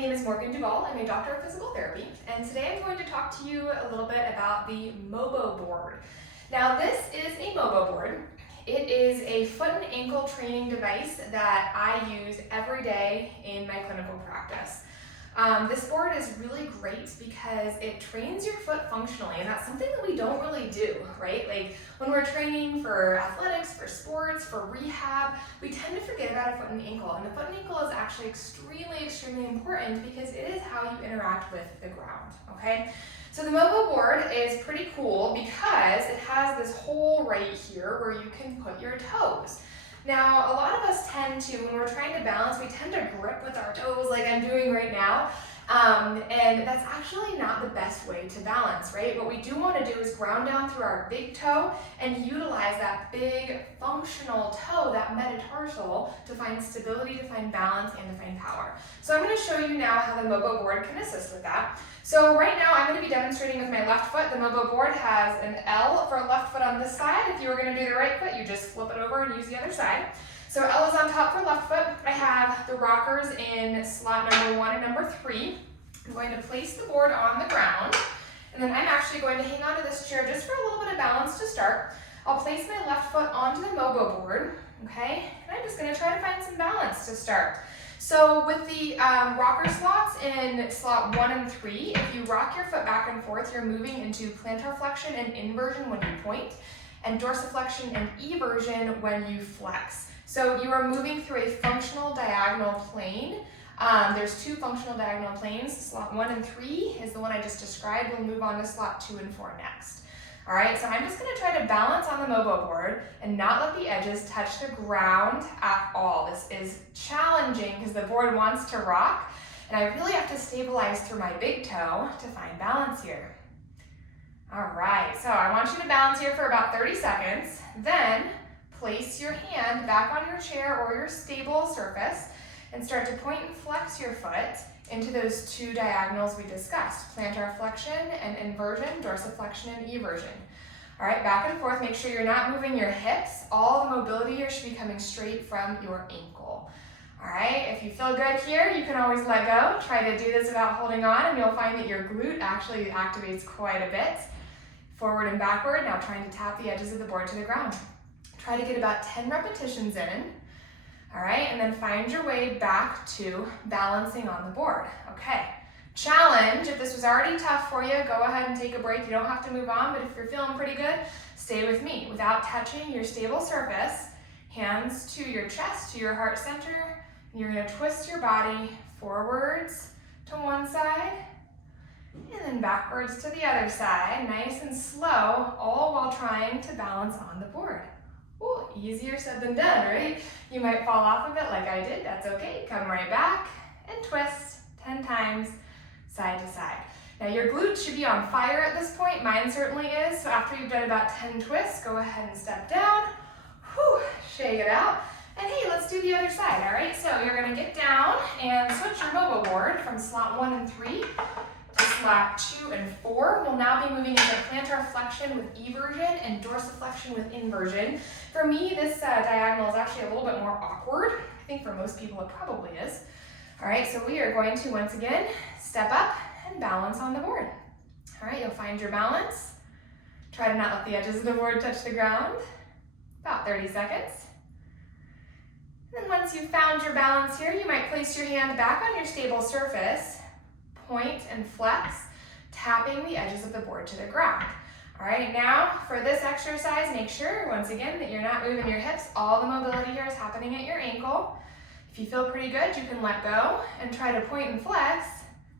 name is Duval. I'm a doctor of physical therapy, and today I'm going to talk to you a little bit about the Mobo Board. Now, this is a Mobo Board. It is a foot and ankle training device that I use every day in my clinical practice. This board is really great because it trains your foot functionally, and that's something that we don't really do, right? Like when we're training for athletics, for sports, for rehab, we tend to forget about our foot and ankle, and the foot and ankle is actually extremely important because it is how you interact with the ground, okay? So the Mobo Board is pretty cool because it has this hole right here where you can put your toes. Now, a lot of us tend to, when we're trying to balance, we tend to grip with our toes like I'm doing right now, and that's actually not the best way to balance, right? What we do want to do is ground down through our big toe and utilize that big functional toe, that metatarsal, to find stability, to find balance, and to find power. So I'm going to show you now how the Mobo Board can assist with that. So right now I'm going to be demonstrating with my left foot. The Mobo Board has an L for a left foot on this side. If you were going to do the right foot, you just flip it over and use the other side. So L is on top for left foot. I have the rockers in slot number 1 and number 3. I'm going to place the board on the ground, and then I'm actually going to hang onto this chair just for a little bit of balance to start. I'll place my left foot onto the Mobo Board, okay? And I'm just going to try to find some balance to start. So with the rocker slots in slot 1 and 3, if you rock your foot back and forth, you're moving into plantar flexion and inversion when you point, and dorsiflexion and eversion when you flex. So you are moving through a functional diagonal plane. There's 2 functional diagonal planes. Slot 1 and 3 is the one I just described. We'll move on to slot 2 and 4 next. All right, so I'm just going to try to balance on the Mobo Board and not let the edges touch the ground at all. This is challenging because the board wants to rock, and I really have to stabilize through my big toe to find balance here. All right, so I want you to balance here for about 30 seconds. Then place your hand back on your chair or your stable surface and start to point and flex your foot into those 2 diagonals we discussed, plantar flexion and inversion, dorsiflexion and eversion. All right, back and forth, make sure you're not moving your hips. All the mobility here should be coming straight from your ankle. All right, if you feel good here, you can always let go. Try to do this without holding on, and you'll find that your glute actually activates quite a bit. Forward and backward, now trying to tap the edges of the board to the ground. Try to get about 10 repetitions in. All right, and then find your way back to balancing on the board. Okay, challenge, if this was already tough for you, go ahead and take a break. You don't have to move on, but if you're feeling pretty good, stay with me. Without touching your stable surface, hands to your chest, to your heart center, and you're gonna twist your body forwards to one side, and then backwards to the other side, nice and slow, all while trying to balance on the board. Ooh, easier said than done, right? You might fall off of it like I did, that's okay. Come right back and twist 10 times side to side. Now your glutes should be on fire at this point, mine certainly is, so after you've done about 10 twists, go ahead and step down, whew, shake it out, and hey, let's do the other side, all right? So you're gonna get down and switch your Mobo Board from slot 1 and 3 to slot 2 and 4. We'll now be moving into plantar flexion with eversion and dorsiflexion with inversion. For me, this diagonal is actually a little bit more awkward. I think for most people it probably is. All right, so we are going to, once again, step up and balance on the board. All right, you'll find your balance. Try to not let the edges of the board touch the ground. About 30 seconds. And then once you've found your balance here, you might place your hand back on your stable surface, point and flex, tapping the edges of the board to the ground. All right, now for this exercise, make sure, once again, that you're not moving your hips. All the mobility here is happening at your ankle. If you feel pretty good, you can let go and try to point and flex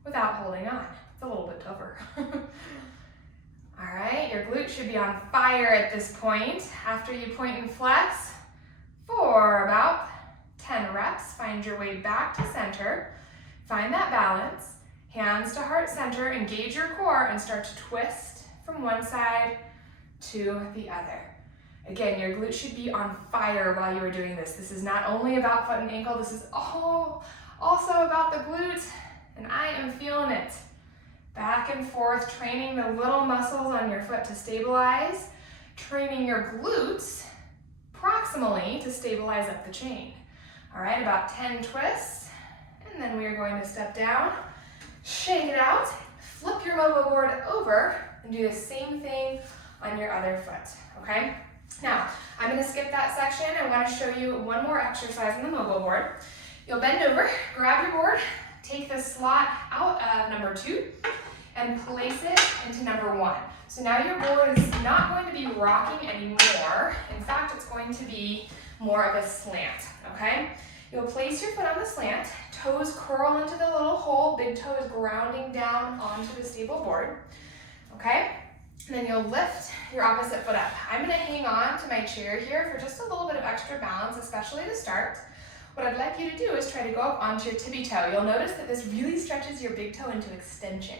without holding on. It's a little bit tougher. All right, your glute should be on fire at this point. After you point and flex for about 10 reps, find your way back to center. Find that balance. Hands to heart center, engage your core, and start to twist from one side to the other. Again, your glute should be on fire while you are doing this. This is not only about foot and ankle, this is also about the glute, and I am feeling it. Back and forth, training the little muscles on your foot to stabilize, training your glutes proximally to stabilize up the chain. All right, about 10 twists, and and then we are going to step down, shake it out, flip your Mobo board over, and do the same thing on your other foot, okay? Now, I'm gonna skip that section. I wanna show you one more exercise on the Mobo board. You'll bend over, grab your board, take the slot out of number 2, and place it into number 1. So now your board is not going to be rocking anymore. In fact, it's going to be more of a slant, okay? You'll place your foot on the slant, toes curl into the little hole, big toe is grounding down onto the stable board, okay? And then you'll lift your opposite foot up. I'm gonna hang on to my chair here for just a little bit of extra balance, especially to start. What I'd like you to do is try to go up onto your tippy toe. You'll notice that this really stretches your big toe into extension.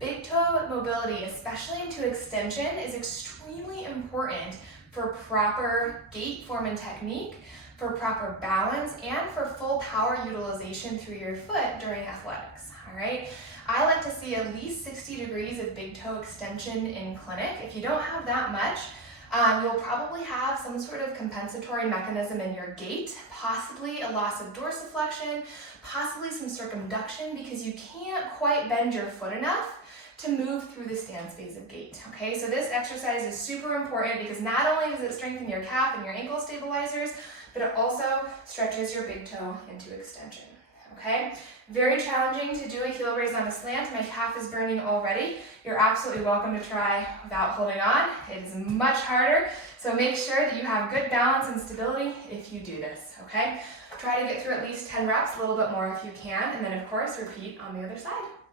Big toe mobility, especially into extension, is extremely important for proper gait form and technique, for proper balance, and for full power utilization through your foot during athletics, all right? I like to see at least 60 degrees of big toe extension in clinic. If you don't have that much, you'll probably have some sort of compensatory mechanism in your gait, possibly a loss of dorsiflexion, possibly some circumduction, because you can't quite bend your foot enough to move through the stance phase of gait, okay? So this exercise is super important because not only does it strengthen your calf and your ankle stabilizers, but it also stretches your big toe into extension, okay? Very challenging to do a heel raise on a slant. My calf is burning already. You're absolutely welcome to try without holding on. It is much harder, so make sure that you have good balance and stability if you do this, okay? Try to get through at least 10 reps, a little bit more if you can, and then of course repeat on the other side.